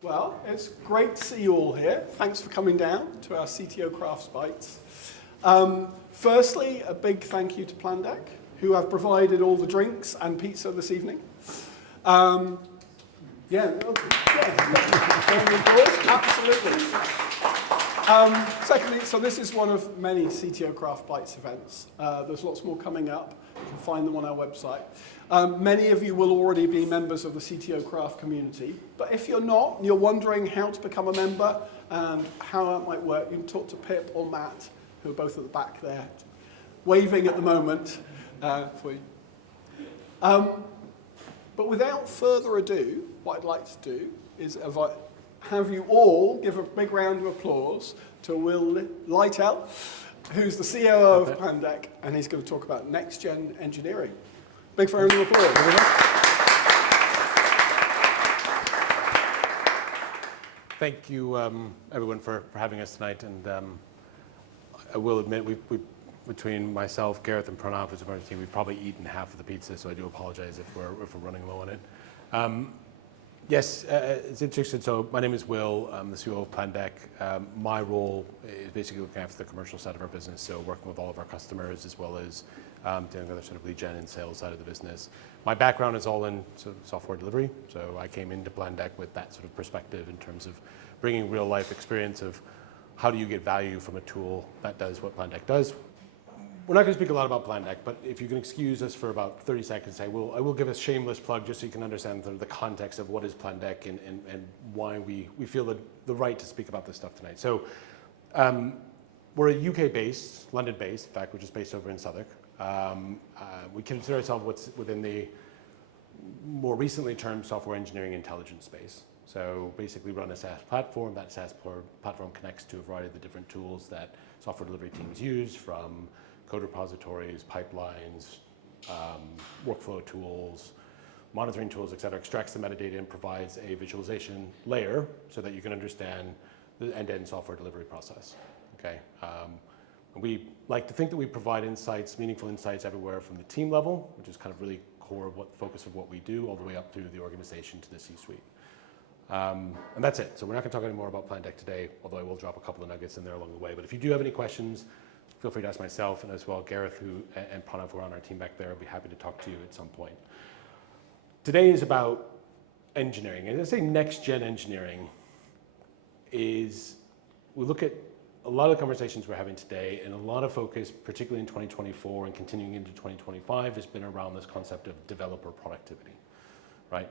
Well, it's great to see you all here. Thanks for coming down to our CTO Crafts Bites. Firstly, a big thank you to Plandec, who have provided all the drinks and pizza this evening. Absolutely. Secondly, so this is one of many CTO Craft Bites events. There's lots more coming up. You can find them on our website. Many of you will already be members of the CTO Craft community, but if you're not, and you're wondering how to become a member and how that might work, you can talk to Pip or Matt, who are both at the back there, waving at the moment for you. But without further ado, what I'd like to do is have you all give a big round of applause to Will Lytell, who's the COO of Plandec, and he's going to talk about next-gen engineering. Big round of applause. Thank you, everyone, for having us tonight. And I will admit, between myself, Gareth, and Pranav as a part of the team, we've probably eaten half of the pizza, so I do apologize if we're running low on it. Yes, it's interesting. So my name is Will. I'm the CEO of Plandec. My role is basically looking after the commercial side of our business, so working with all of our customers as well as doing the other sort of lead gen and sales side of the business. My background is all in sort of software delivery, so I came into Plandec with that sort of perspective in terms of bringing real life experience of how do you get value from a tool that does what Plandec does. We're not going to speak a lot about Plandec, but if you can excuse us for about 30 seconds, I will give a shameless plug just so you can understand the context of what is Plandec and why we feel the right to speak about this stuff tonight. So we're a UK-based, London-based, in fact, we're just based over in Southwark. We consider ourselves what's within the more recently termed software engineering intelligence space. So basically run a SaaS platform. That SaaS platform connects to a variety of the different tools that software delivery teams use, from code repositories, pipelines, workflow tools, monitoring tools, et cetera, extracts the metadata and provides a visualization layer so that you can understand the end-to-end software delivery process. Okay. We like to think that we provide insights, meaningful insights everywhere from the team level, which is kind of really core of what the focus of what we do, all the way up through the organization to the C-suite. And that's it. So we're not going to talk any more about Plandec today, although I will drop a couple of nuggets in there along the way. But if you do have any questions, feel free to ask myself and as well Gareth and Pranav, who are on our team back there. I'll be happy to talk to you at some point. Today is about engineering. And I say next-gen engineering is, we look at a lot of the conversations we're having today, and a lot of focus, particularly in 2024 and continuing into 2025, has been around this concept of developer productivity, right?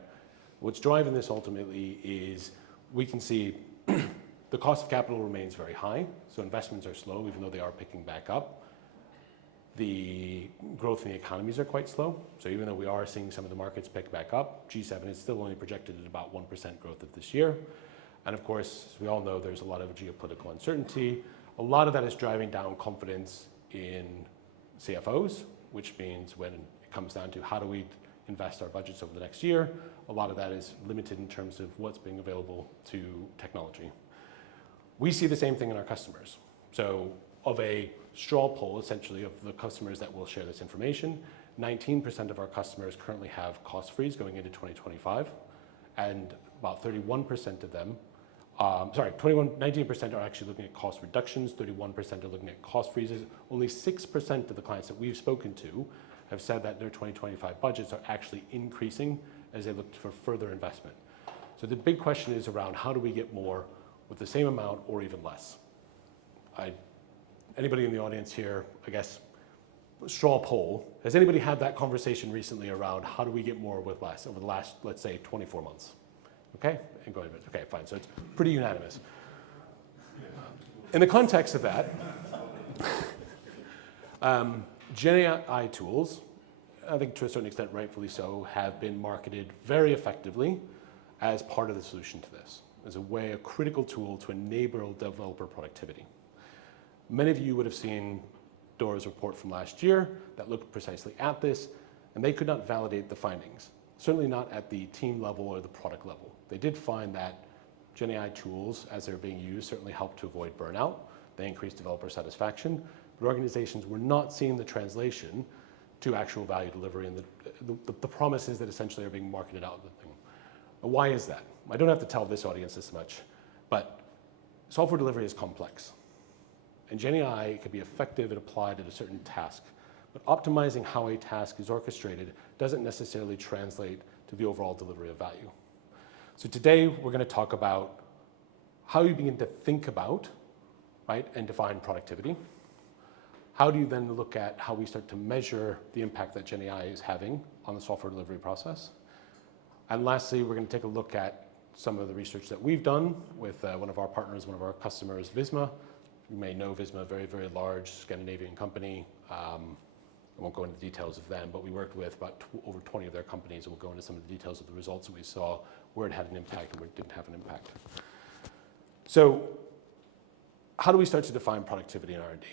What's driving this ultimately is we can see the cost of capital remains very high, so investments are slow, even though they are picking back up. The growth in the economies are quite slow, so even though we are seeing some of the markets pick back up, G7 is still only projected at about 1% growth of this year. And of course, as we all know, there's a lot of geopolitical uncertainty. A lot of that is driving down confidence in CFOs, which means when it comes down to how do we invest our budgets over the next year, a lot of that is limited in terms of what's being available to technology. We see the same thing in our customers. So of a straw poll, essentially, of the customers that will share this information, 19% of our customers currently have cost freeze going into 2025, and about 31% of them, 19% are actually looking at cost reductions, 31% are looking at cost freezes. Only 6% of the clients that we've spoken to have said that their 2025 budgets are actually increasing as they look for further investment. So the big question is around how do we get more with the same amount or even less? Anybody in the audience here, I guess, straw poll, has anybody had that conversation recently around how do we get more with less over the last, let's say, 24 months? Okay, and go ahead. Okay, fine, so it's pretty unanimous. In the context of that, Gen AI tools, I think to a certain extent, rightfully so, have been marketed very effectively as part of the solution to this, as a critical tool to enable developer productivity. Many of you would have seen Dora's report from last year that looked precisely at this, and they could not validate the findings, certainly not at the team level or the product level. They did find that Gen AI tools, as they're being used, certainly help to avoid burnout. They increase developer satisfaction, but organizations were not seeing the translation to actual value delivery and the promises that essentially are being marketed out of the thing. Why is that? I don't have to tell this audience this much, but software delivery is complex. And GenAI can be effective and applied at a certain task. But optimizing how a task is orchestrated doesn't necessarily translate to the overall delivery of value. So today, we're going to talk about how you begin to think about, right, and define productivity. How do you then look at how we start to measure the impact that GenAI is having on the software delivery process? And lastly, we're going to take a look at some of the research that we've done with one of our partners, one of our customers, Visma. You may know Visma, a very, very large Scandinavian company. I won't go into details of them, but we worked with about over 20 of their companies, and we'll go into some of the details of the results that we saw, where it had an impact and where it didn't have an impact. So how do we start to define productivity in R&D?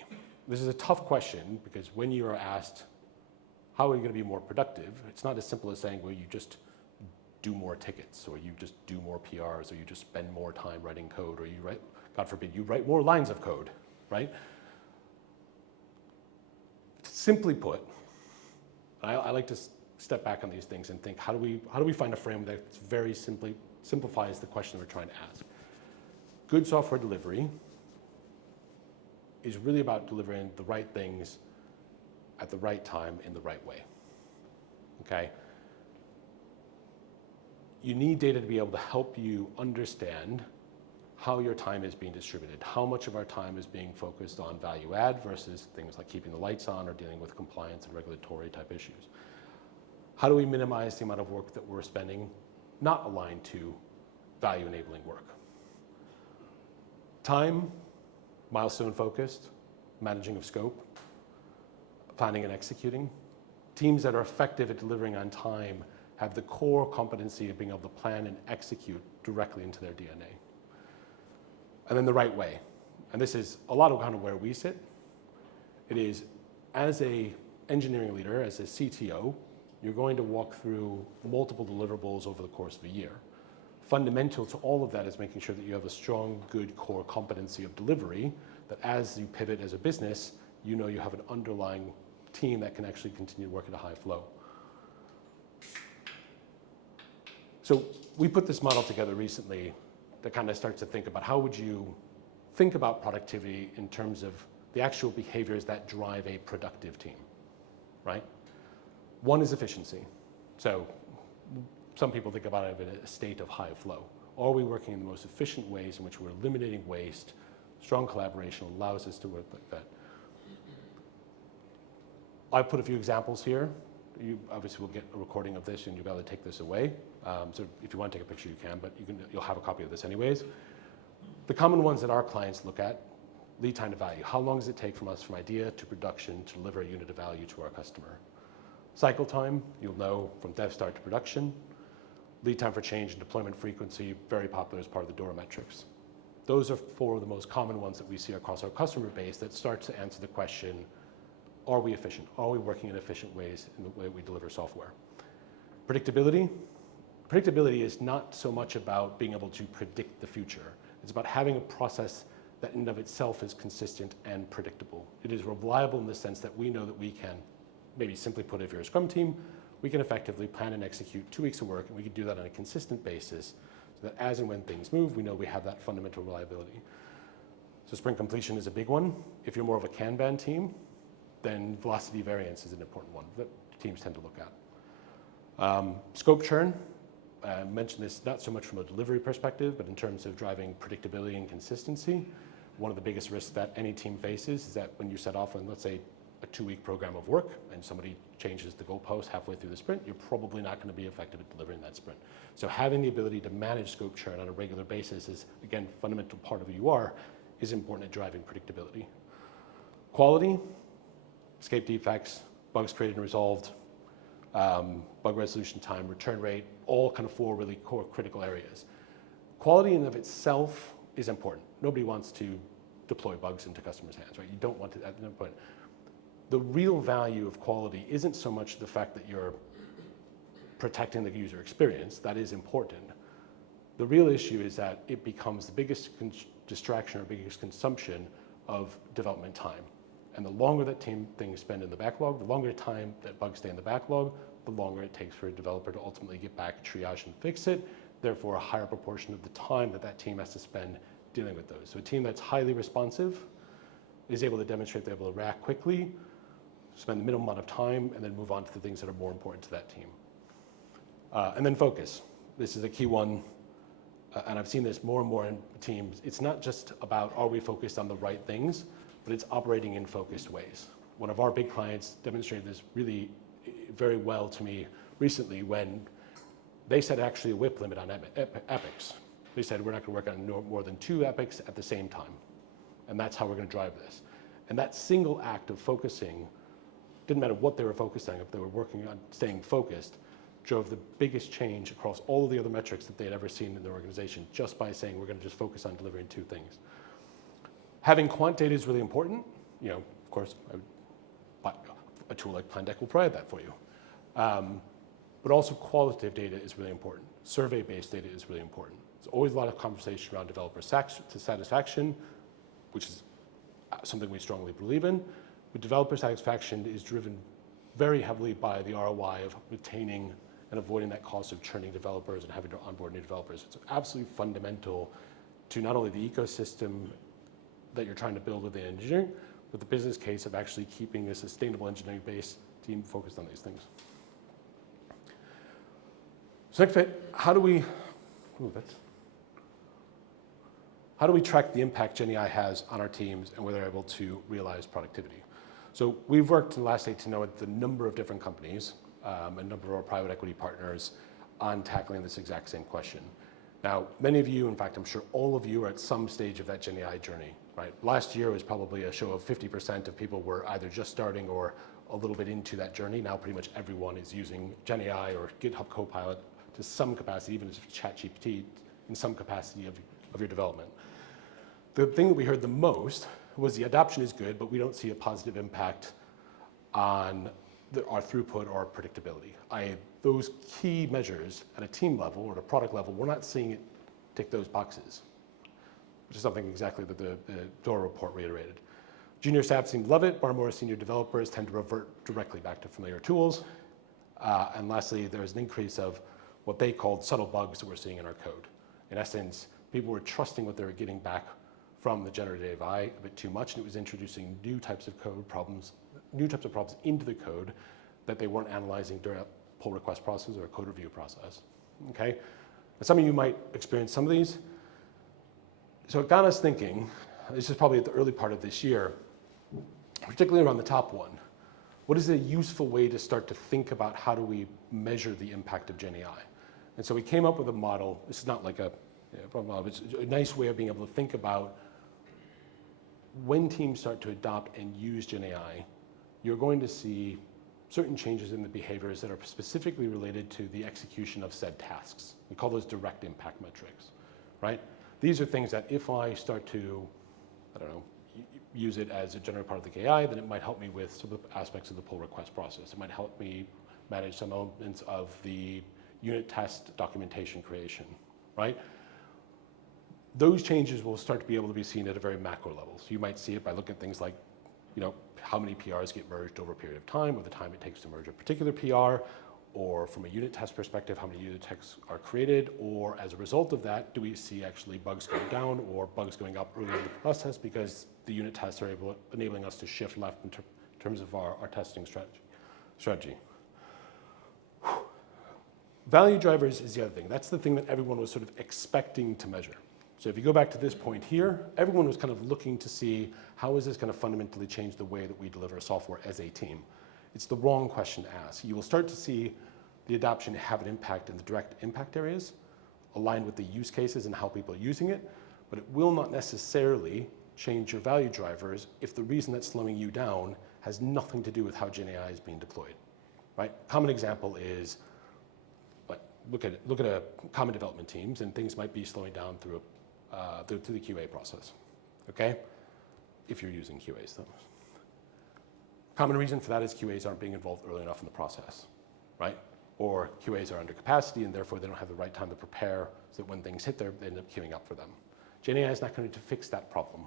This is a tough question because when you are asked, how are you going to be more productive? It's not as simple as saying, well, you just do more tickets, or you just do more PRs, or you just spend more time writing code, or you write, God forbid, you write more lines of code, right? Simply put, I like to step back on these things and think, how do we find a frame that very simply simplifies the question we're trying to ask? Good software delivery is really about delivering the right things at the right time in the right way, okay? You need data to be able to help you understand how your time is being distributed, how much of our time is being focused on value add versus things like keeping the lights on or dealing with compliance and regulatory type issues. How do we minimize the amount of work that we're spending not aligned to value enabling work? Time, milestone focused, managing of scope, planning and executing. Teams that are effective at delivering on time have the core competency of being able to plan and execute directly into their DNA. And then the right way. And this is a lot of kind of where we sit. It is, as a engineering leader, as a CTO, you're going to walk through multiple deliverables over the course of a year. Fundamental to all of that is making sure that you have a strong, good core competency of delivery, that as you pivot as a business, you know you have an underlying team that can actually continue to work at a high flow. So we put this model together recently that kind of starts to think about how would you think about productivity in terms of the actual behaviors that drive a productive team, right? One is efficiency. So some people think about it in a state of high flow. Are we working in the most efficient ways in which we're eliminating waste? Strong collaboration allows us to work like that. I've put a few examples here. You obviously will get a recording of this and you'll be able to take this away. So if you want to take a picture, you can, but you'll have a copy of this anyways. The common ones that our clients look at, lead time to value. How long does it take from us from idea to production to deliver a unit of value to our customer? Cycle time, you'll know from dev start to production. Lead time for change and deployment frequency, very popular as part of the DORA metrics. Those are four of the most common ones that we see across our customer base that start to answer the question, are we efficient? Are we working in efficient ways in the way we deliver software? Predictability. Predictability is not so much about being able to predict the future. It's about having a process that in and of itself is consistent and predictable. It is reliable in the sense that we know that we can, maybe simply put, if you're a Scrum team, we can effectively plan and execute 2 weeks of work, and we can do that on a consistent basis so that as and when things move, we know we have that fundamental reliability. So sprint completion is a big one. If you're more of a Kanban team, then velocity variance is an important one that teams tend to look at. Scope churn, I mentioned this not so much from a delivery perspective, but in terms of driving predictability and consistency. One of the biggest risks that any team faces is that when you set off on, let's say, a 2-week program of work and somebody changes the goalpost halfway through the sprint, you're probably not going to be effective at delivering that sprint. So having the ability to manage scope churn on a regular basis is, again, a fundamental part of who you are, is important at driving predictability. Quality, escape defects, bugs created and resolved, bug resolution time, return rate, all kind of 4 really core critical areas. Quality in and of itself is important. Nobody wants to deploy bugs into customers' hands, right? You don't want to at that point. The real value of quality isn't so much the fact that you're protecting the user experience. That is important. The real issue is that it becomes the biggest distraction or biggest consumption of development time. And the longer that things spend in the backlog, the longer time that bugs stay in the backlog, the longer it takes for a developer to ultimately get back, triage, and fix it. therefore a higher proportion of the time that that team has to spend dealing with those. So a team that's highly responsive is able to demonstrate they're able to react quickly, spend the minimum amount of time, and then move on to the things that are more important to that team. And then focus. This is a key one, and I've seen this more and more in teams. It's not just about are we focused on the right things, but it's operating in focused ways. One of our big clients demonstrated this really very well to me recently when they set actually a WIP limit on epics. They said we're not going to work on no more than 2 epics at the same time, and that's how we're going to drive this. And that single act of focusing, didn't matter what they were focused on, if they were working on staying focused, drove the biggest change across all of the other metrics that they had ever seen in their organization, just by saying we're going to just focus on delivering 2 things. Having quant data is really important. You know, of course, a tool like Plandeck will provide that for you. But also qualitative data is really important. Survey-based data is really important. There's always a lot of conversation around developer satisfaction, which is something we strongly believe in. But developer satisfaction is driven very heavily by the ROI of retaining and avoiding that cost of churning developers and having to onboard new developers. It's absolutely fundamental to not only the ecosystem that you're trying to build within engineering, but the business case of actually keeping a sustainable engineering-based team focused on these things. So next bit, how do we track the impact GenAI has on our teams and whether they're able to realize productivity? So we've worked in the last 18 months with a number of different companies, a number of our private equity partners on tackling this exact same question. Now, many of you, in fact, I'm sure all of you are at some stage of that GenAI journey, right? Last year was probably a show of 50% of people were either just starting or a little bit into that journey. Now pretty much everyone is using GenAI or GitHub Copilot to some capacity, even as ChatGPT, in some capacity of your development. The thing that we heard the most was the adoption is good, but we don't see a positive impact on our throughput or our predictability. Those key measures at a team level or at a product level, we're not seeing it tick those boxes, which is something exactly that the DORA report reiterated. Junior staff seem to love it, far more senior developers tend to revert directly back to familiar tools. And lastly, there's an increase of what they called subtle bugs that we're seeing in our code. In essence, people were trusting what they were getting back from the generative AI a bit too much, and it was introducing new types of problems into the code that they weren't analyzing during a pull request process or a code review process, okay? And some of you might experience some of these. So it got us thinking, this is probably at the early part of this year, particularly around the top one, what is a useful way to start to think about how do we measure the impact of GenAI? And so we came up with a model. This is not like a model, it's a nice way of being able to think about when teams start to adopt and use GenAI, you're going to see certain changes in the behaviors that are specifically related to the execution of said tasks. We call those direct impact metrics, right? These are things that if I start to, use it as a general part of the AI, then it might help me with some of the aspects of the pull request process. It might help me manage some elements of the unit test documentation creation, right? Those changes will start to be able to be seen at a very macro level. So you might see it by looking at things like, how many PRs get merged over a period of time, or the time it takes to merge a particular PR, or from a unit test perspective, how many unit tests are created, or as a result of that, do we see actually bugs going down or bugs going up earlier in the process because the unit tests are enabling us to shift left in terms of our testing strategy. Value drivers is the other thing. That's the thing that everyone was sort of expecting to measure. So if you go back to this point here, everyone was kind of looking to see how is this going to fundamentally change the way that we deliver software as a team. It's the wrong question to ask. You will start to see the adoption have an impact in the direct impact areas, aligned with the use cases and how people are using it, but it will not necessarily change your value drivers if the reason that's slowing you down has nothing to do with how GenAI is being deployed, right? Common example is, look at a common development teams, and things might be slowing down through the QA process, okay? If you're using QAs, though. Common reason for that is QAs aren't being involved early enough in the process, right? Or QAs are under capacity, and therefore they don't have the right time to prepare, so that when things hit there, they end up queuing up for them. GenAI is not going to fix that problem,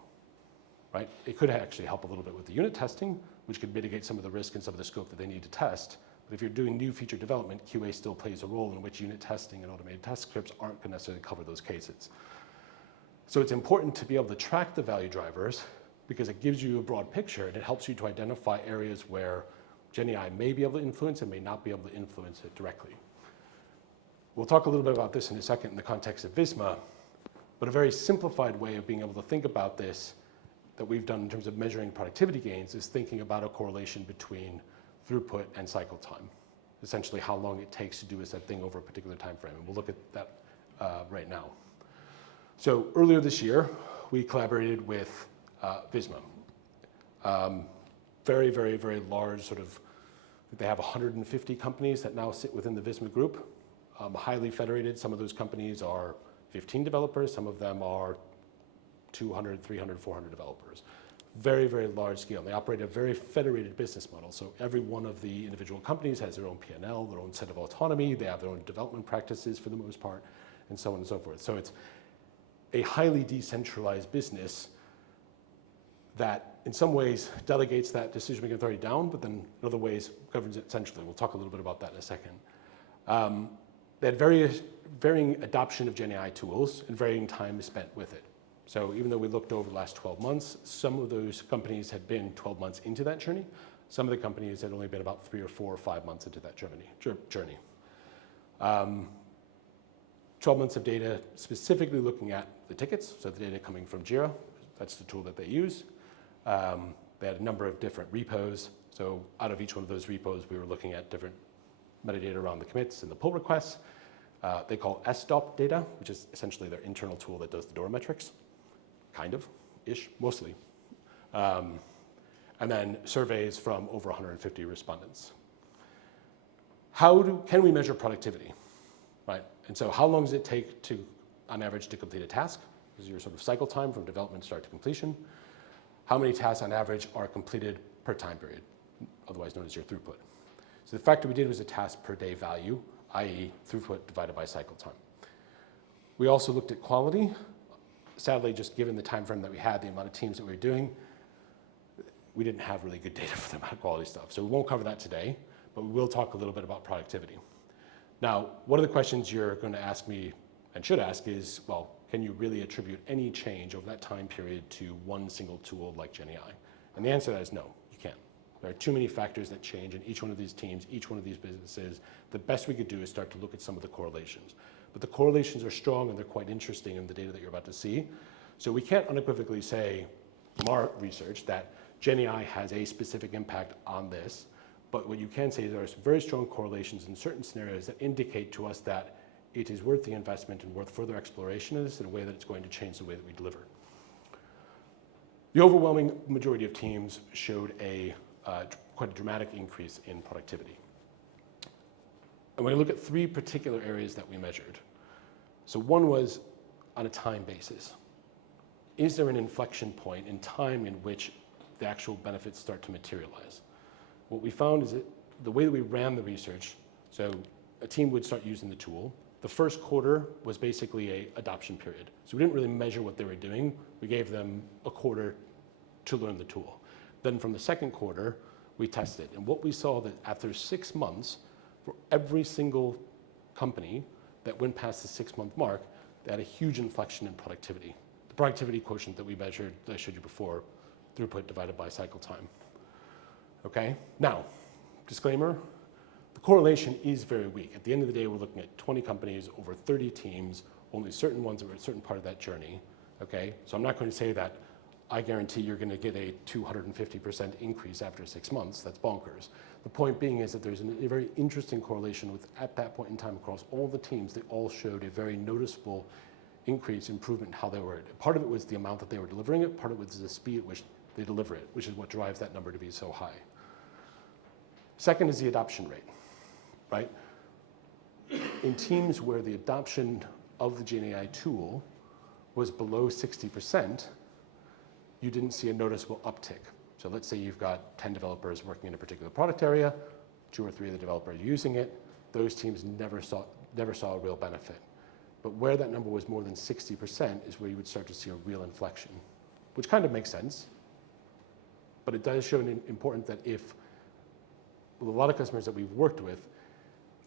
right? It could actually help a little bit with the unit testing, which could mitigate some of the risk and some of the scope that they need to test, But if you're doing new feature development, QA still plays a role in which unit testing and automated test scripts aren't going to necessarily cover those cases. So it's important to be able to track the value drivers because it gives you a broad picture and it helps you to identify areas where GenAI may be able to influence and may not be able to influence it directly. We'll talk a little bit about this in a second in the context of Visma, but a very simplified way of being able to think about this that we've done in terms of measuring productivity gains is thinking about a correlation between throughput and cycle time, essentially how long it takes to do a said thing over a particular time frame. And we'll look at that right now. So earlier this year, we collaborated with Visma. Very, very, very large sort of, they have 150 companies that now sit within the Visma group, highly federated. Some of those companies are 15 developers, some of them are 200, 300, 400 developers. Very, very large scale. They operate a very federated business model. So every one of the individual companies has their own P&L, their own set of autonomy, they have their own development practices for the most part, and so on and so forth. So it's a highly decentralized business that in some ways delegates that decision-making authority down, but then in other ways governs it centrally. We'll talk a little bit about that in a second. They had varying adoption of GenAI tools and varying time spent with it. So even though we looked over the last 12 months, some of those companies had been 12 months into that journey. Some of the companies had only been about 3 or 4 or 5 months into that journey. 12 months of data specifically looking at the tickets, so the data coming from Jira, that's the tool that they use. They had a number of different repos, so out of each one of those repos, we were looking at different metadata around the commits and the pull requests. They call SDOP data, which is essentially their internal tool that does the DORA metrics, kind of, ish, mostly. And then surveys from over 150 respondents. Can we measure productivity, right? And so how long does it take to, on average, to complete a task? This is your sort of cycle time from development start to completion. How many tasks on average are completed per time period, otherwise known as your throughput. So the factor we did was a task per day value, i.e. throughput divided by cycle time. We also looked at quality. Sadly, just given the time frame that we had, the amount of teams that we were doing, we didn't have really good data for the amount of quality stuff. So we won't cover that today, but we will talk a little bit about productivity. Now, one of the questions you're going to ask me and should ask is, well, can you really attribute any change over that time period to one single tool like GenAI? And the answer to that is no, you can't. There are too many factors that change in each one of these teams, each one of these businesses. The best we could do is start to look at some of the correlations. But the correlations are strong and they're quite interesting in the data that you're about to see. So we can't unequivocally say from our research that GenAI has a specific impact on this. But what you can say is there are some very strong correlations in certain scenarios that indicate to us that it is worth the investment and worth further exploration of this in a way that it's going to change the way that we deliver. The overwhelming majority of teams showed quite a dramatic increase in productivity. And we're going to look at 3 particular areas that we measured. So one was on a time basis. Is there an inflection point in time in which the actual benefits start to materialize? What we found is that the way that we ran the research, so a team would start using the tool. The first quarter was basically an adoption period. So we didn't really measure what they were doing. We gave them a quarter to learn the tool. Then from the second quarter, we tested. And what we saw that after 6 months, for every single company that went past the 6-month mark, they had a huge inflection in productivity. The productivity quotient that we measured, that I showed you before, throughput divided by cycle time. Okay, now, disclaimer, the correlation is very weak. At the end of the day, we're looking at 20 companies, over 30 teams, only certain ones that were at a certain part of that journey, okay? So I'm not going to say that I guarantee you're going to get a 250% increase after 6 months. That's bonkers. The point being is that there's a very interesting correlation with, at that point in time across all the teams, they all showed a very noticeable increase, improvement in how they were. Part of it was the amount that they were delivering it, part of it was the speed at which they deliver it, which is what drives that number to be so high. Second is the adoption rate, right? In teams where the adoption of the GenAI tool was below 60%, you didn't see a noticeable uptick. So let's say you've got 10 developers working in a particular product area, 2 or 3 of the developers using it, those teams never saw a real benefit. But where that number was more than 60% is where you would start to see a real inflection, which kind of makes sense. But it does show an important that if with a lot of customers that we've worked with,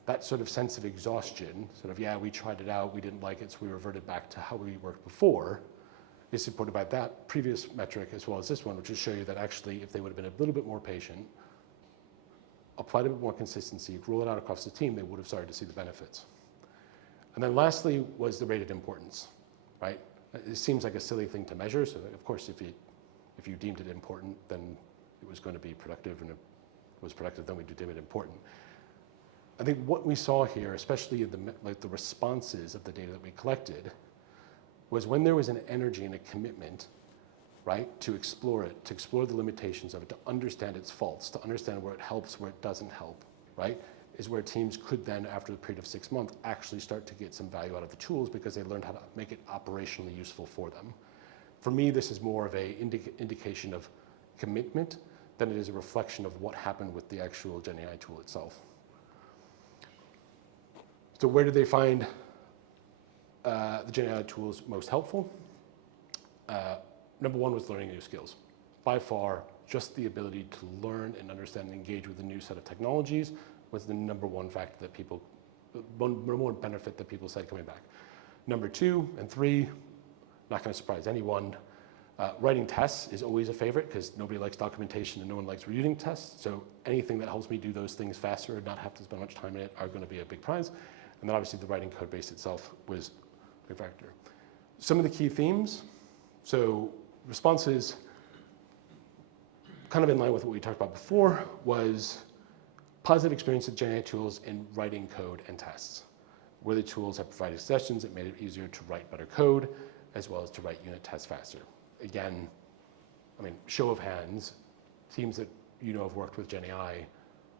that sort of sense of exhaustion, sort of, yeah, we tried it out, we didn't like it, so we reverted back to how we worked before, is supported by that previous metric as well as this one, which will show you that actually if they would have been a little bit more patient, applied a bit more consistency, roll it out across the team, they would have started to see the benefits. And then lastly was the rated importance, right? It seems like a silly thing to measure, so of course if you deemed it important, then it was going to be productive, and if it was productive, then we do deem it important. I think what we saw here, especially in the responses of the data that we collected, was when there was an energy and a commitment, right, to explore it, to explore the limitations of it, to understand its faults, to understand where it helps, where it doesn't help, right, is where teams could then, after the period of 6 months, actually start to get some value out of the tools because they learned how to make it operationally useful for them. For me, this is more of an indication of commitment than it is a reflection of what happened with the actual GenAI tool itself. So where do they find the GenAI tools most helpful? Number one was learning new skills. By far, just the ability to learn and understand and engage with a new set of technologies was the number one factor that people, number one benefit that people said coming back. Number 2 and 3, not going to surprise anyone, writing tests is always a favorite because nobody likes documentation and no one likes reading tests. So anything that helps me do those things faster and not have to spend much time in it are going to be a big prize. And then obviously the writing code base itself was a big factor. Some of the key themes, so responses, kind of in line with what we talked about before, was positive experience with GenAI tools in writing code and tests, where the tools have provided suggestions that made it easier to write better code, as well as to write unit tests faster. Again, I mean, show of hands, teams that you know have worked with GenAI,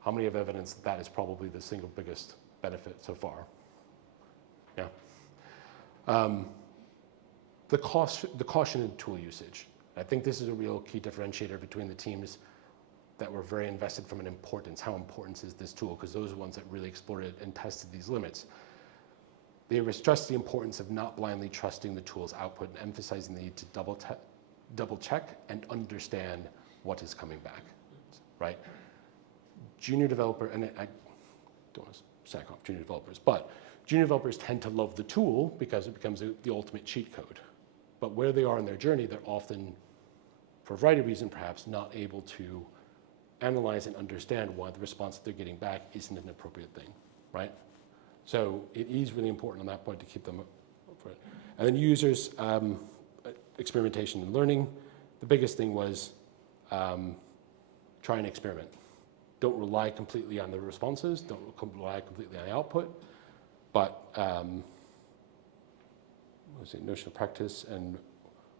how many have evidence that that is probably the single biggest benefit so far? Yeah. The caution in tool usage. I think this is a real key differentiator between the teams that were very invested from an importance. How important is this tool? Because those are the ones that really explored it and tested these limits. They stressed the importance of not blindly trusting the tool's output and emphasizing the need to double check and understand what is coming back, right? Junior developer, and I don't want to sack off junior developers, but junior developers tend to love the tool because it becomes the ultimate cheat code. But where they are in their journey, they're often, for a variety of reasons perhaps, not able to analyze and understand why the response that they're getting back isn't an appropriate thing, right? So it is really important on that point to keep them up for it. And then users, experimentation and learning. The biggest thing was try and experiment. Don't rely completely on the responses, don't rely completely on the output, but notion of practice and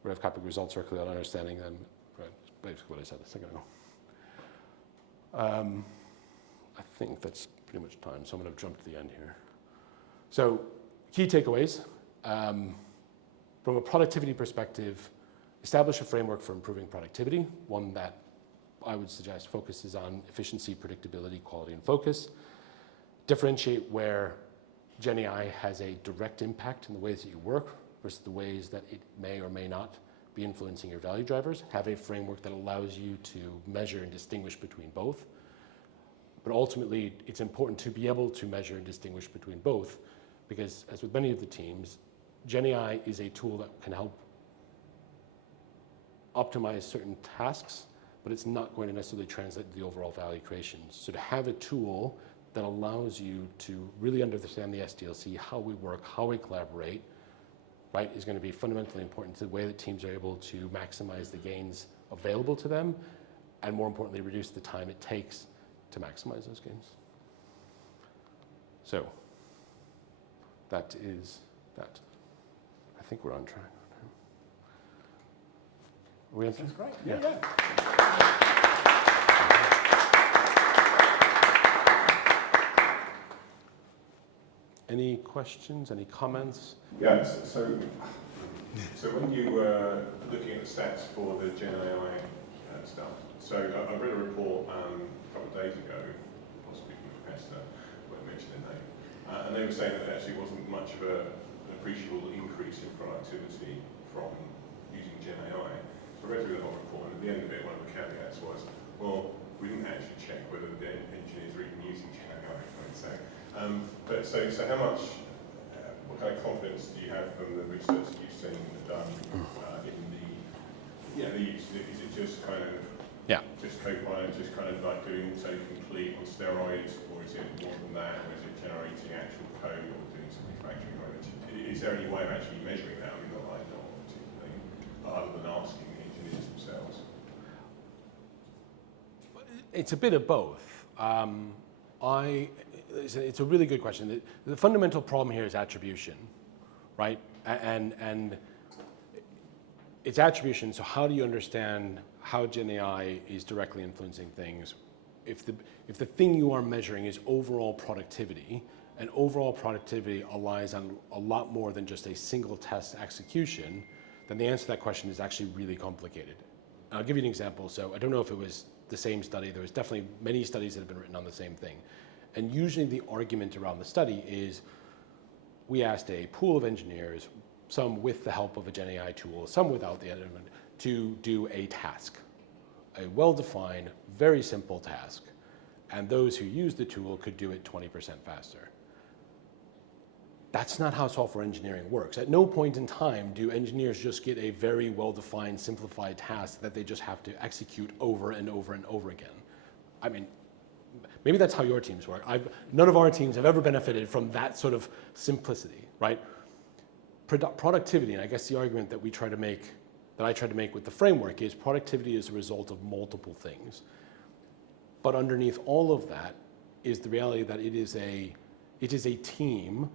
whatever copy results circulate on understanding them, right, basically what I said a second ago. I think that's pretty much time, so I'm going to jump to the end here. So key takeaways. From a productivity perspective, establish a framework for improving productivity, one that I would suggest focuses on efficiency, predictability, quality, and focus. Differentiate where GenAI has a direct impact in the ways that you work versus the ways that it may or may not be influencing your value drivers. Have a framework that allows you to measure and distinguish between both. But ultimately, it's important to be able to measure and distinguish between both because, as with many of the teams, GenAI is a tool that can help optimize certain tasks, but it's not going to necessarily translate to the overall value creation. So to have a tool that allows you to really understand the SDLC, how we work, how we collaborate, right, is going to be fundamentally important to the way that teams are able to maximize the gains available to them, and more importantly, reduce the time it takes to maximize those gains. So that is that. I think we're on track. Are we on track? That's great. Yeah. Any questions, any comments? Yes, so when you were looking at the stats for the GenAI stuff, so I read a report a couple of days ago, possibly from a competitor, won't mention their name, and they were saying that there actually wasn't much of an appreciable increase in productivity from using GenAI. So I read through the whole report, and at the end of it, one of the caveats was, well, we didn't actually check whether the engineers are even using Gen AI, right? So how much, what kind of confidence do you have from the research that you've seen done in the use? Is it just kind of just Copilot, just kind of like doing autocomplete on steroids, or is it more than that, or is it generating actual code or doing some refactoring? Is there any way of actually measuring that? I mean, not particularly, other than asking the engineers themselves. It's a bit of both. It's a really good question. The fundamental problem here is attribution, right? And it's attribution, so how do you understand how Gen AI is directly influencing things? If the thing you are measuring is overall productivity, and overall productivity relies on a lot more than just a single test execution, then the answer to that question is actually really complicated. I'll give you an example. So I don't know if it was the same study. There was definitely many studies that have been written on the same thing. And usually the argument around the study is we asked a pool of engineers, some with the help of a Gen AI tool, some without the element, to do a task, a well-defined, very simple task. And those who used the tool could do it 20% faster. That's not how software engineering works. At no point in time do engineers just get a very well-defined, simplified task that they just have to execute over and over and over again. I mean, maybe that's how your teams work. None of our teams have ever benefited from that sort of simplicity, right? Productivity, and I guess the argument that I try to make with the framework is productivity is a result of multiple things. But underneath all of that is the reality that it is a team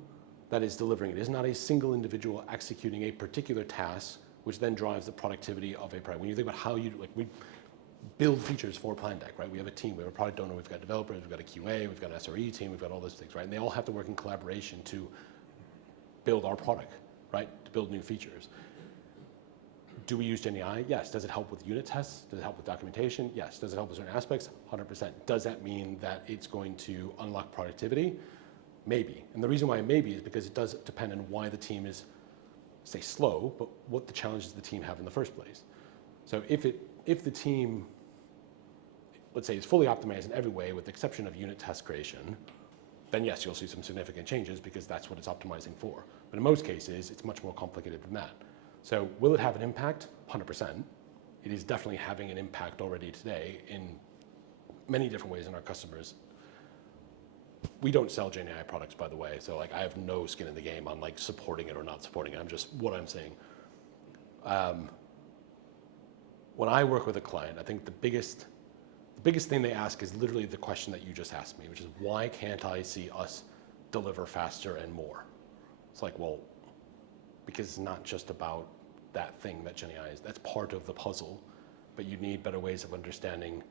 that is delivering. It is not a single individual executing a particular task, which then drives the productivity of a product. When you think about how we build features for Plandeck, right? We have a team, we have a product owner, we've got developers, we've got a QA, we've got an SRE team, we've got all those things, right? And they all have to work in collaboration to build our product, right? To build new features. Do we use Gen AI? Yes. Does it help with unit tests? Does it help with documentation? Yes. Does it help with certain aspects? 100%. Does that mean that it's going to unlock productivity? Maybe. And the reason why maybe is because it does depend on why the team is, say, slow, but what the challenges the team have in the first place. So if the team, let's say, is fully optimized in every way with the exception of unit test creation, then yes, you'll see some significant changes because that's what it's optimizing for. But in most cases, it's much more complicated than that. So will it have an impact? 100%. It is definitely having an impact already today in many different ways in our customers. We don't sell Gen AI products, by the way, so I have no skin in the game on supporting it or not supporting it. I'm just what I'm saying. When I work with a client, I think the biggest thing they ask is literally the question that you just asked me, which is why can't I see us deliver faster and more? It's well, because it's not just about that thing that Gen AI is. That's part of the puzzle, but you need better ways of understanding,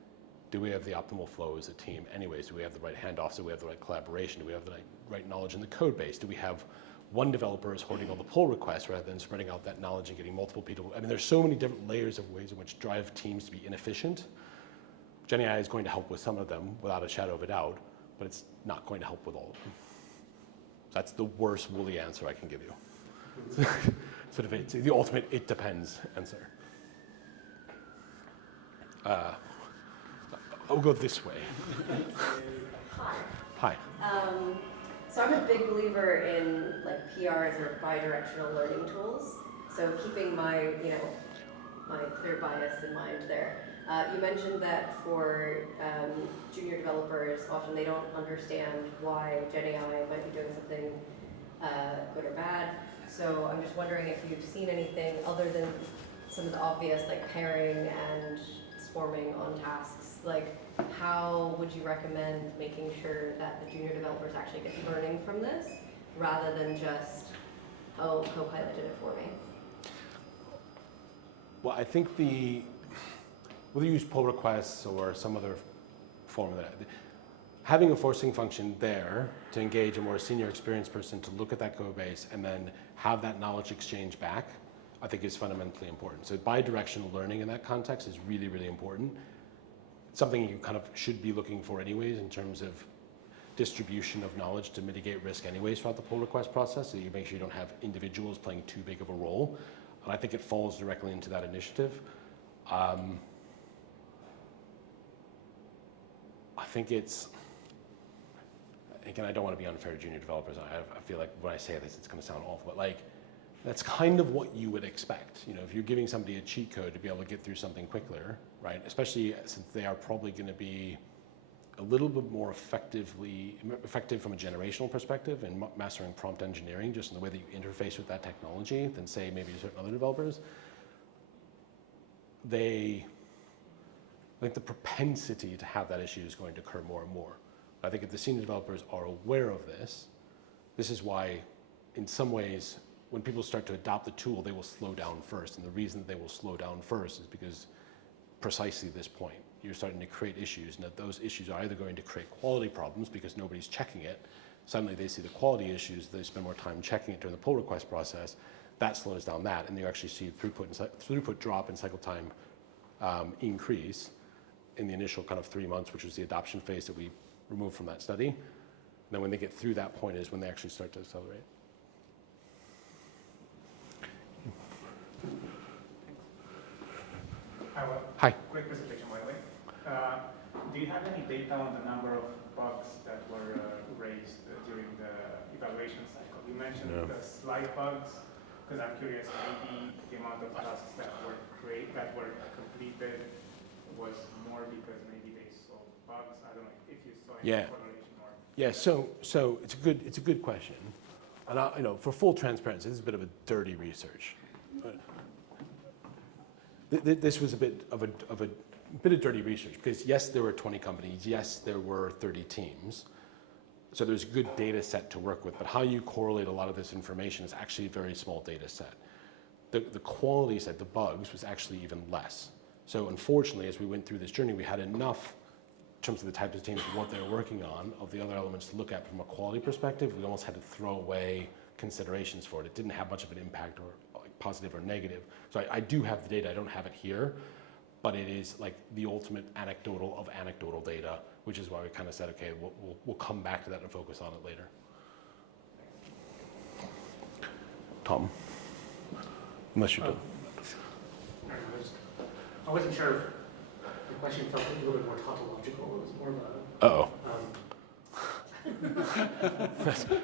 do we have the optimal flow as a team anyways? Do we have the right handoffs? Do we have the right collaboration? Do we have the right knowledge in the code base? Do we have one developer is hoarding all the pull requests rather than spreading out that knowledge and getting multiple people? I mean, there's so many different layers of ways in which drive teams to be inefficient. Gen AI is going to help with some of them without a shadow of a doubt, but it's not going to help with all of them. That's the worst woolly answer I can give you. Sort of it's the ultimate "it depends" answer. I'll go this way. Hi. Hi. So I'm a big believer in PRs or bi-directional learning tools. So keeping my clear bias in mind there. You mentioned that for junior developers, often they don't understand why Gen AI might be doing something good or bad. So I'm just wondering if you've seen anything other than some of the obvious pairing and swarming on tasks. How would you recommend making sure that the junior developers actually get learning from this rather than just, oh, Copilot did it for me? Well, I think whether you use pull requests or some other form of that, having a forcing function there to engage a more senior experienced person to look at that code base and then have that knowledge exchange back, I think is fundamentally important. So bi-directional learning in that context is really, really important. It's something you kind of should be looking for anyways in terms of distribution of knowledge to mitigate risk anyways throughout the pull request process, so you make sure you don't have individuals playing too big of a role. And I think it falls directly into that initiative. think it's, again, I don't want to be unfair to junior developers. I feel like when I say this, it's going to sound awful, but like, that's kind of what you would expect. You know, if you're giving somebody a cheat code to be able to get through something quicker, right? Especially since they are probably going to be a little bit more effective from a generational perspective in mastering prompt engineering, just in the way that you interface with that technology, than say maybe certain other developers. I think the propensity to have that issue is going to occur more and more. I think if the senior developers are aware of this, this is why, in some ways, when people start to adopt the tool, they will slow down first. And the reason that they will slow down first is because precisely this point, you're starting to create issues, and that those issues are either going to create quality problems because nobody's checking it. Suddenly they see the quality issues, they spend more time checking it during the pull request process. That slows down that, and you actually see throughput drop and cycle time increase in the initial kind of 3 months, which was the adoption phase that we removed from that study. And then when they get through that point is when they actually start to accelerate. Hi. Quick presentation, by the way. Do you have any data on the number of bugs that were raised during the evaluation cycle? You mentioned the slide bugs, because I'm curious, maybe the amount of tasks that were completed was more because maybe they saw bugs. I don't know if you saw any correlation or. Yeah. So it's a good question, and for full transparency, this is a bit of a dirty research. This was a bit of dirty research because yes, there were 20 companies. Yes, there were 30 teams. So there's a good data set to work with, but how you correlate a lot of this information is actually a very small data set. The quality set, the bugs, was actually even less. So unfortunately, as we went through this journey, we had enough in terms of the types of teams and what they were working on, of the other elements to look at from a quality perspective. We almost had to throw away considerations for it. It didn't have much of an impact, or positive or negative. So I do have the data, I don't have it here, but it is like the ultimate anecdotal of anecdotal data, which is why we kind of said, okay, we'll come back to that and focus on it later. Tom, unless you do. I wasn't sure if the question felt a little bit more tautological. It was more of a...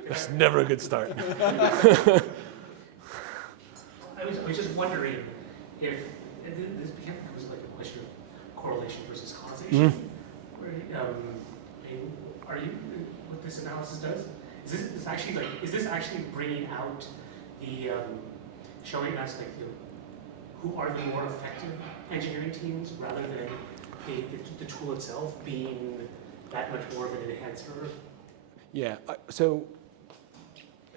That's never a good start. I was just wondering if this becomes like a question of correlation versus causation. Are you, what this analysis does? Is this actually bringing out the showing us like who are the more effective engineering teams rather than the tool itself being that much more of an enhancer? Yeah. So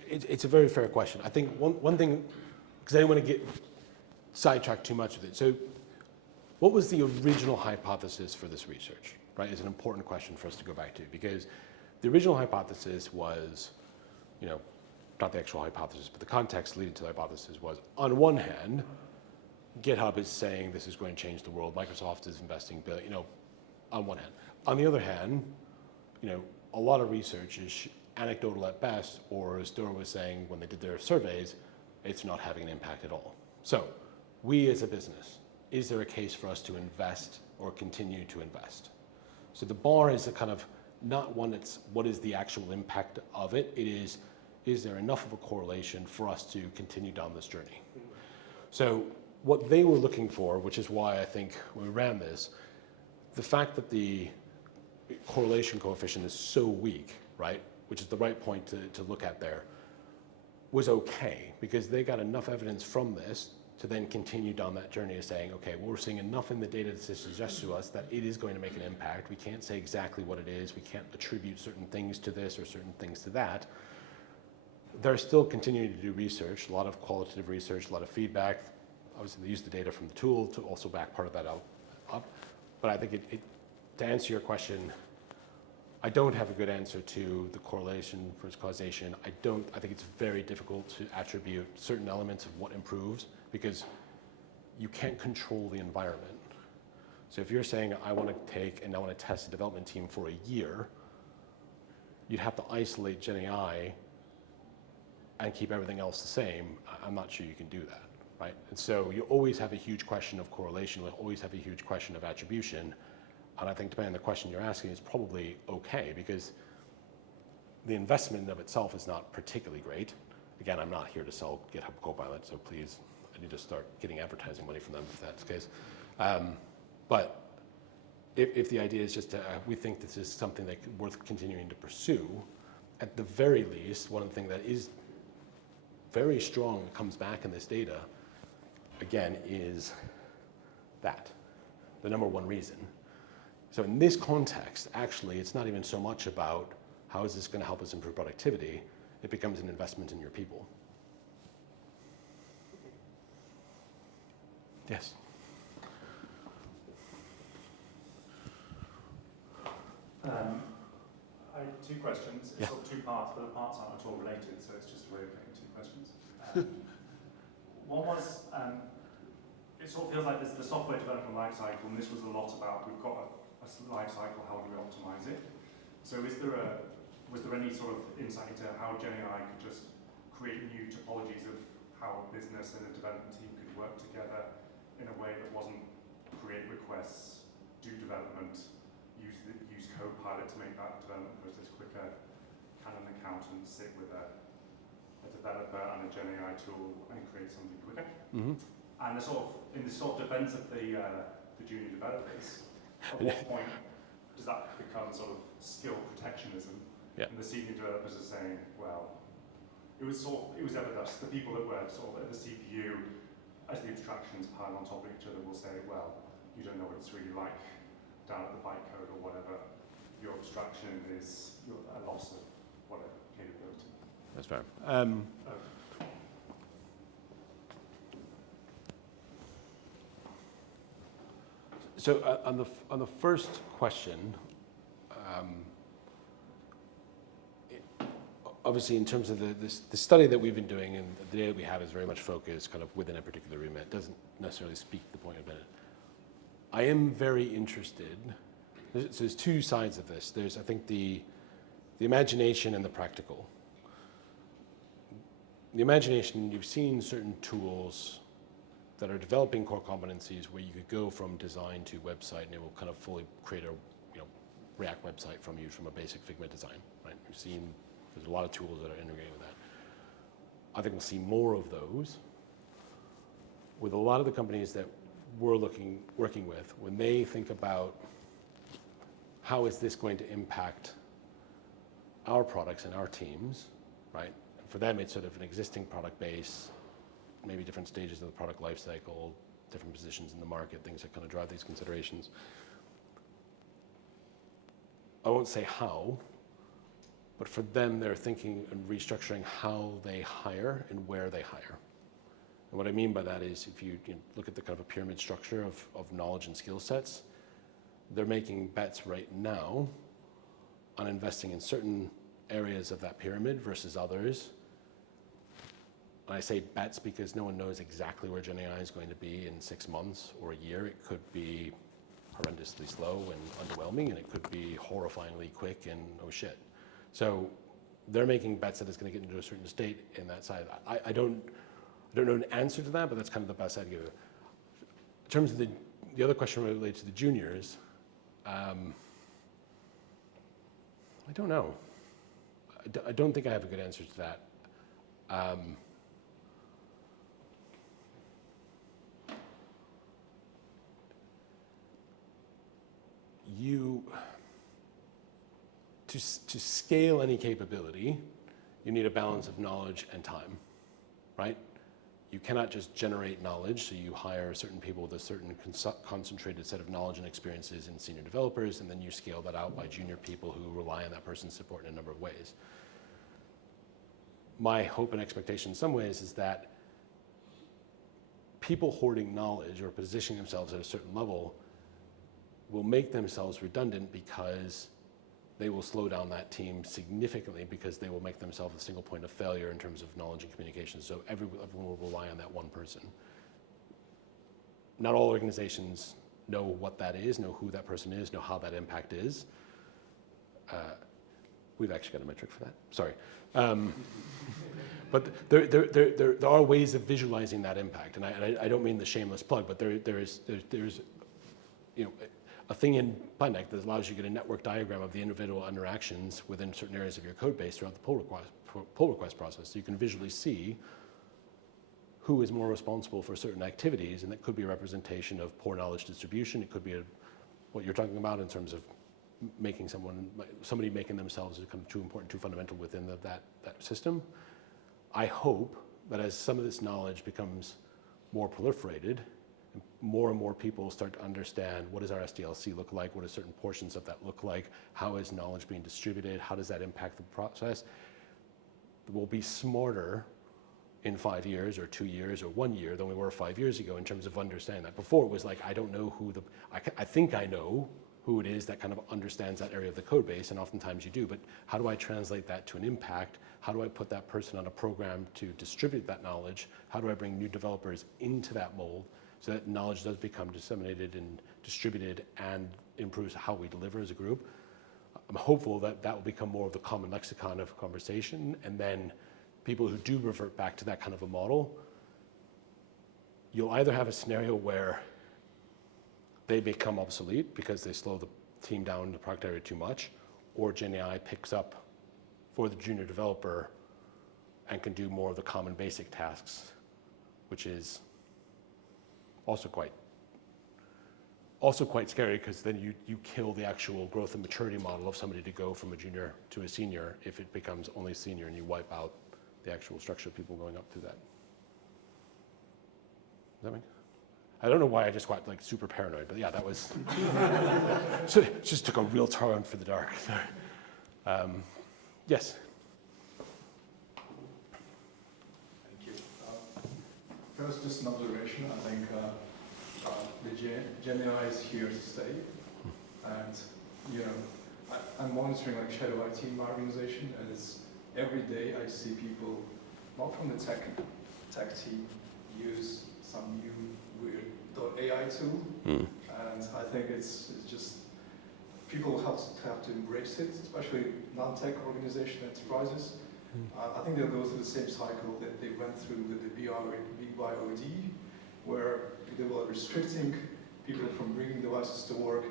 it's a very fair question. I think one thing, because I don't want to get sidetracked too much with it. So what was the original hypothesis for this research, right, is an important question for us to go back to, because the original hypothesis was, not the actual hypothesis, but the context leading to the hypothesis was, on one hand, GitHub is saying this is going to change the world, Microsoft is investing billions, on one hand. On the other hand, a lot of research is anecdotal at best, or as Dora was saying when they did their surveys, it's not having an impact at all. So we as a business, is there a case for us to invest or continue to invest? So the bar is a kind of not one that's what is the actual impact of it. It is there enough of a correlation for us to continue down this journey? So what they were looking for, which is why I think when we ran this, the fact that the correlation coefficient is so weak, right, which is the right point to look at there, was okay, because they got enough evidence from this to then continue down that journey of saying, okay, well, we're seeing enough in the data to suggest to us that it is going to make an impact. We can't say exactly what it is. We can't attribute certain things to this or certain things to that. They're still continuing to do research, a lot of qualitative research, a lot of feedback. Obviously, they use the data from the tool to also back part of that up. But I think to answer your question, I don't have a good answer to the correlation versus causation. I think it's very difficult to attribute certain elements of what improves, because you can't control the environment. So if you're saying, I want to take and I want to test a development team for a year, you'd have to isolate GenAI and keep everything else the same. I'm not sure you can do that, right? And so you always have a huge question of correlation, you always have a huge question of attribution. And I think depending on the question you're asking is probably okay, because the investment of itself is not particularly great. Again, I'm not here to sell GitHub Copilot, so please, I need to start getting advertising money from them if that's the case. But if the idea is just to, we think this is something that worth continuing to pursue, at the very least, one thing that is very strong that comes back in this data, again, is that, the number one reason. So in this context, actually, it's not even so much about how is this going to help us improve productivity, it becomes an investment in your people. Yes? I have two questions. It's Yeah. sort of two parts, but the parts aren't at all related, so it's just a way of getting two questions. One was, it sort of feels like there's the software development life cycle, and this was a lot about we've got a life cycle, how do we optimize it? So was there any sort of insight into how GenAI could just create new topologies of how a business and a development team could work together in a way that wasn't create requests, do development, use Copilot to make that development process quicker, can an accountant sit with a developer and a GenAI tool and create something quicker? Mm-hmm. And in the sort of defense of the junior developers, at what point does that become sort of skill protectionism? Yeah. And the senior developers are saying, well, it was ever thus. The people that were sort of at the CPU, as the abstractions pile on top of each other, will say, well, you don't know what it's really like down at the bytecode or whatever. Your abstraction is a loss of whatever capability. That's fair. So on the first question, obviously in terms of the study that we've been doing and the data we have is very much focused kind of within a particular remit. It doesn't necessarily speak the point of it. I am very interested. So there's two sides of this. There's, I think, the imagination and the practical. The imagination, you've seen certain tools that are developing core competencies where you could go from design to website and it will kind of fully create a React website from you from a basic Figma design, right? You've seen there's a lot of tools that are integrating with that. I think we'll see more of those with a lot of the companies that we're working with when they think about how is this going to impact our products and our teams, right? For them, it's sort of an existing product base, maybe different stages of the product life cycle, different positions in the market, things that kind of drive these considerations. I won't say how, but for them, they're thinking and restructuring how they hire and where they hire. And what I mean by that is if you look at the kind of a pyramid structure of knowledge and skill sets, they're making bets right now on investing in certain areas of that pyramid versus others. And I say bets because no one knows exactly where GenAI is going to be in 6 months or a year. It could be horrendously slow and underwhelming, and it could be horrifyingly quick and oh shit. So they're making bets that it's going to get into a certain state in that side. I don't know an answer to that, but that's kind of the best I'd give it. In terms of the other question related to the juniors, I don't know. I don't think I have a good answer to that. To scale any capability, you need a balance of knowledge and time, right? You cannot just generate knowledge, so you hire certain people with a certain concentrated set of knowledge and experiences in senior developers, and then you scale that out by junior people who rely on that person's support in a number of ways. My hope and expectation in some ways is that people hoarding knowledge or positioning themselves at a certain level will make themselves redundant because they will slow down that team significantly because they will make themselves a single point of failure in terms of knowledge and communication. So everyone will rely on that one person. Not all organizations know what that is, know who that person is, know how that impact is. We've actually got a metric for that, sorry. But there are ways of visualizing that impact. And I don't mean the shameless plug, but there's a thing in Planect that allows you to get a network diagram of the individual interactions within certain areas of your code base throughout the pull request process. So you can visually see who is more responsible for certain activities, and that could be a representation of poor knowledge distribution. It could be what you're talking about in terms of making somebody making themselves become too important, too fundamental within that system. I hope that as some of this knowledge becomes more proliferated, and more people start to understand what does our SDLC look like, what do certain portions of that look like, how is knowledge being distributed, how does that impact the process. We'll be smarter in 5 years or 2 years or 1 year than we were 5 years ago in terms of understanding that. Before it was like, I don't know I think I know who it is that kind of understands that area of the code base, and oftentimes you do, but how do I translate that to an impact? How do I put that person on a program to distribute that knowledge? How do I bring new developers into that mold so that knowledge does become disseminated and distributed and improves how we deliver as a group? I'm hopeful that that will become more of the common lexicon of conversation, and then people who do revert back to that kind of a model, you'll either have a scenario where they become obsolete because they slow the team down the product area too much, or GenAI picks up for the junior developer and can do more of the common basic tasks, which is also quite scary, because then you kill the actual growth and maturity model of somebody to go from a junior to a senior if it becomes only senior, and you wipe out the actual structure of people going up through that. Does that make sense? I don't know why I just got like super paranoid, but yeah, that was, so it just took a real turn for the dark. Yes? Thank you. First, just an observation. I think the GenAI is here to stay. And, you know, I'm monitoring like shadow IT in my organization, and it's every day I see people, not from the tech team, use some new weird .ai tool, and I think it's just people have to embrace it, especially non-tech organization enterprises. I think they'll go through the same cycle that they went through with the BYOD, where they were restricting people from bringing devices to work.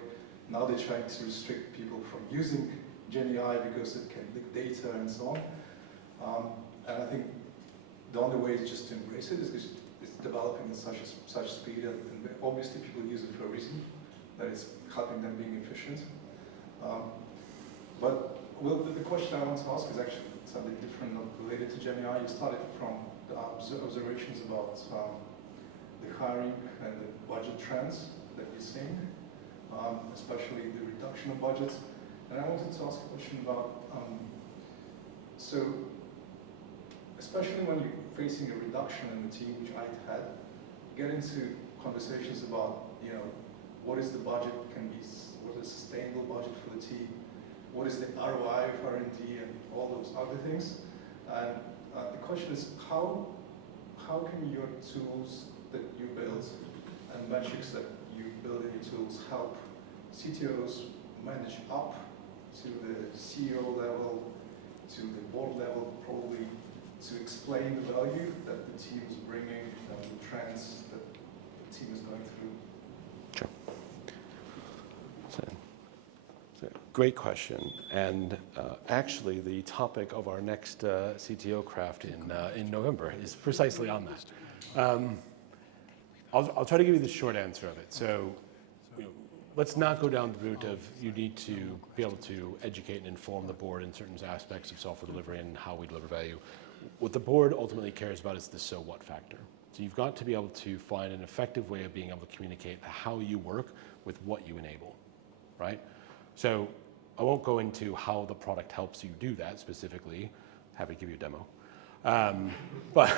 Now they're trying to restrict people from using GenAI because it can leak data and so on. And I think the only way is just to embrace it. It's developing at such speed, and obviously people use it for a reason, that it's helping them being efficient. But the question I want to ask is actually something different, not related to GenAI. You started from the observations about the hiring and the budget trends that we're seeing, especially the reduction of budgets. And I wanted to ask a question about, so especially when you're facing a reduction in the team, which I had, get into conversations about, you know, what is the budget, what is a sustainable budget for the team, what is the ROI of R&D, and all those other things. And the question is, how can your tools that you build and metrics that you build in your tools help CTOs manage up to the CEO level, to the board level, probably, to explain the value that the team is bringing and the trends that the team is going through? Sure. So, great question. And actually, the topic of our next CTO craft in November is precisely on that. I'll try to give you the short answer of it. So, let's not go down the route of you need to be able to educate and inform the board in certain aspects of software delivery and how we deliver value. What the board ultimately cares about is the so what factor. So you've got to be able to find an effective way of being able to communicate how you work with what you enable, right? So I won't go into how the product helps you do that specifically. Happy to give you a demo. But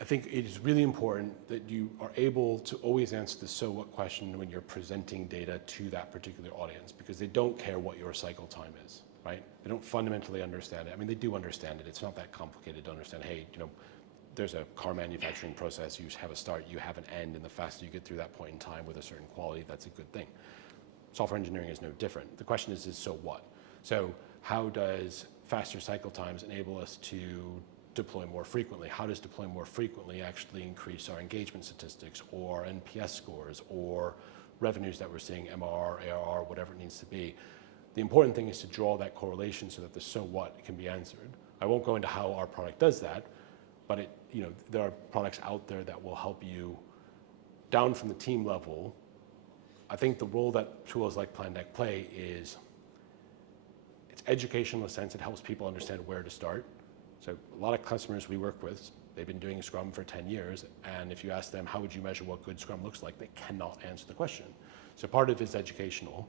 I think it is really important that you are able to always answer the so what question when you're presenting data to that particular audience, because they don't care what your cycle time is, right? They don't fundamentally understand it. I mean, they do understand it. It's not that complicated to understand, hey, you know, there's a car manufacturing process. You have a start, you have an end, and the faster you get through that point in time with a certain quality, that's a good thing. Software engineering is no different. The question is so what? So how does faster cycle times enable us to deploy more frequently? How does deploy more frequently actually increase our engagement statistics or NPS scores or revenues that we're seeing, MRR, ARR, whatever it needs to be. The important thing is to draw that correlation so that the so what can be answered. I won't go into how our product does that, but there are products out there that will help you down from the team level. I think the role that tools like Plandeck play is it's educational in the sense it helps people understand where to start. So a lot of customers we work with, they've been doing Scrum for 10 years, and if you ask them, how would you measure what good Scrum looks like, they cannot answer the question. So part of it is educational,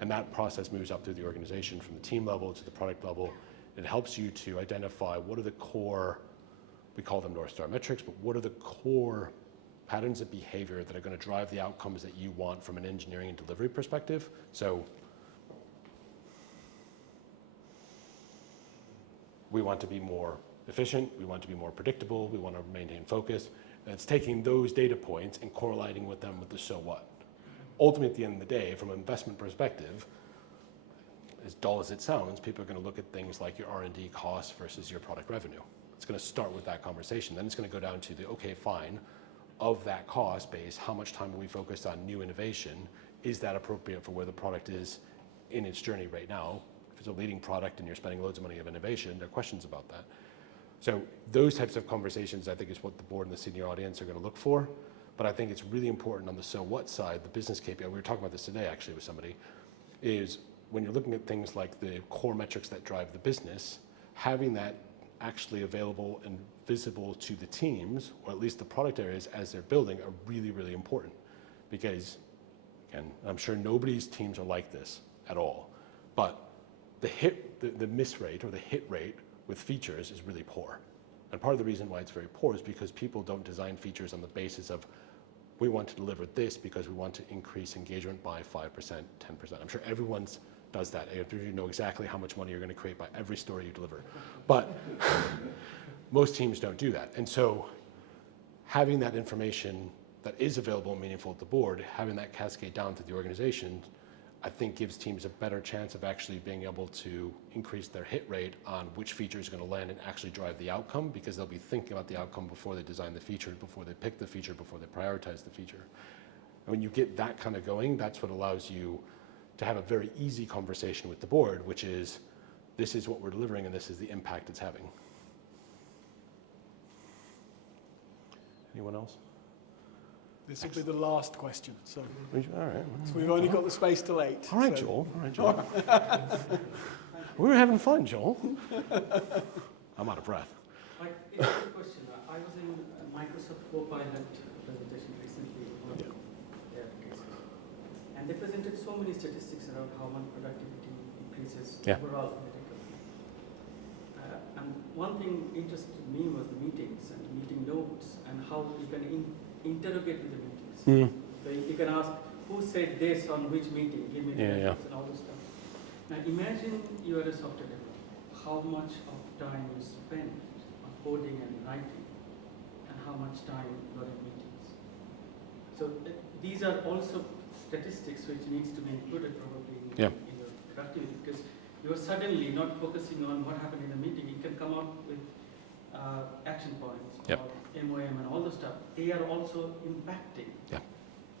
and that process moves up through the organization from the team level to the product level. It helps you to identify what are the core, we call them North Star metrics, but what are the core patterns of behavior that are going to drive the outcomes that you want from an engineering and delivery perspective. So we want to be more efficient, we want to be more predictable, we want to maintain focus. And it's taking those data points and correlating with them with the so what. Ultimately, at the end of the day, from an investment perspective, as dull as it sounds, people are going to look at things like your R&D costs versus your product revenue. It's going to start with that conversation. Then it's going to go down to the, okay, fine, of that cost base, how much time are we focused on new innovation? Is that appropriate for where the product is in its journey right now? If it's a leading product and you're spending loads of money on innovation, there are questions about that. So those types of conversations, I think, is what the board and the senior audience are going to look for. But I think it's really important on the so what side, the business KPI, we were talking about this today actually with somebody, is when you're looking at things like the core metrics that drive the business, having that actually available and visible to the teams, or at least the product areas as they're building, are really, really important. Because, again, I'm sure nobody's teams are like this at all, but the miss rate or the hit rate with features is really poor. And part of the reason why it's very poor is because people don't design features on the basis of, we want to deliver this because we want to increase engagement by 5%, 10%. I'm sure everyone's does that. You know exactly how much money you're going to create by every story you deliver. But most teams don't do that. And so having that information that is available and meaningful at the board, having that cascade down to the organization, I think gives teams a better chance of actually being able to increase their hit rate on which feature is going to land and actually drive the outcome, because they'll be thinking about the outcome before they design the feature, before they pick the feature, before they prioritize the feature. And when you get that kind of going, that's what allows you to have a very easy conversation with the board, which is, this is what we're delivering and this is the impact it's having. Anyone else? This will be the last question. So, All right. so we've only got the space till 8. All right, so. Joel. All right, Joel. We were having fun, Joel. I'm out of breath. It's a good question. I was in a Microsoft Copilot presentation recently, one of their cases. And they presented so many statistics around how much productivity increases overall in the tech company. And one thing interested me was the meetings and meeting notes and how you can interrogate with the meetings. So you can ask, who said this on which meeting? Give me the reference and all this stuff. Now imagine you are a software developer. How much of time you spend on coding and writing, and how much time you are in meetings. So these are also statistics which needs to be included probably in your productivity, because you are suddenly not focusing on what happened in the meeting. You can come up with action points or MOM and all the stuff. They are also impacting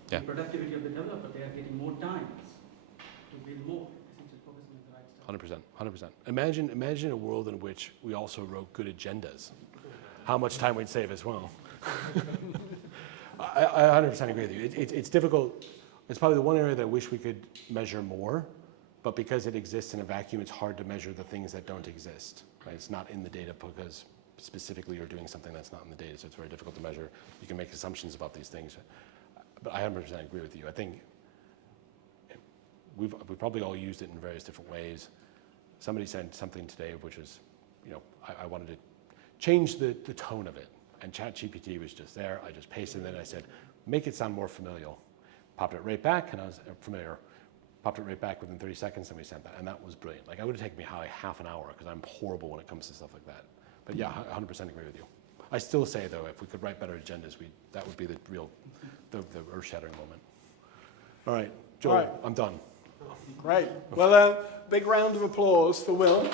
the productivity of the developer. They are getting more times to build more, essentially focusing on the right stuff. 100%. Imagine a world in which we also wrote good agendas. How much time we'd save as well. I 100% agree with you. It's difficult. It's probably the one area that I wish we could measure more, but because it exists in a vacuum, it's hard to measure the things that don't exist. Right? It's not in the data because specifically you're doing something that's not in the data, so it's very difficult to measure. You can make assumptions about these things, but I 100% agree with you. I think we've probably all used it in various different ways. Somebody said something today, which was, I wanted to change the tone of it, and ChatGPT was just there. I just pasted it in, and I said, make it sound more familial. Popped it right back, and I was familiar. Popped it right back within 30 seconds, and we sent that, and that was brilliant. Like, it would have taken me half an hour, because I'm horrible when it comes to stuff like that. But yeah, 100% agree with you. I still say, though, if we could write better agendas, that would be the real, the earth-shattering moment. All right, Joel, All right. I'm done. Great. Well, big round of applause for Will.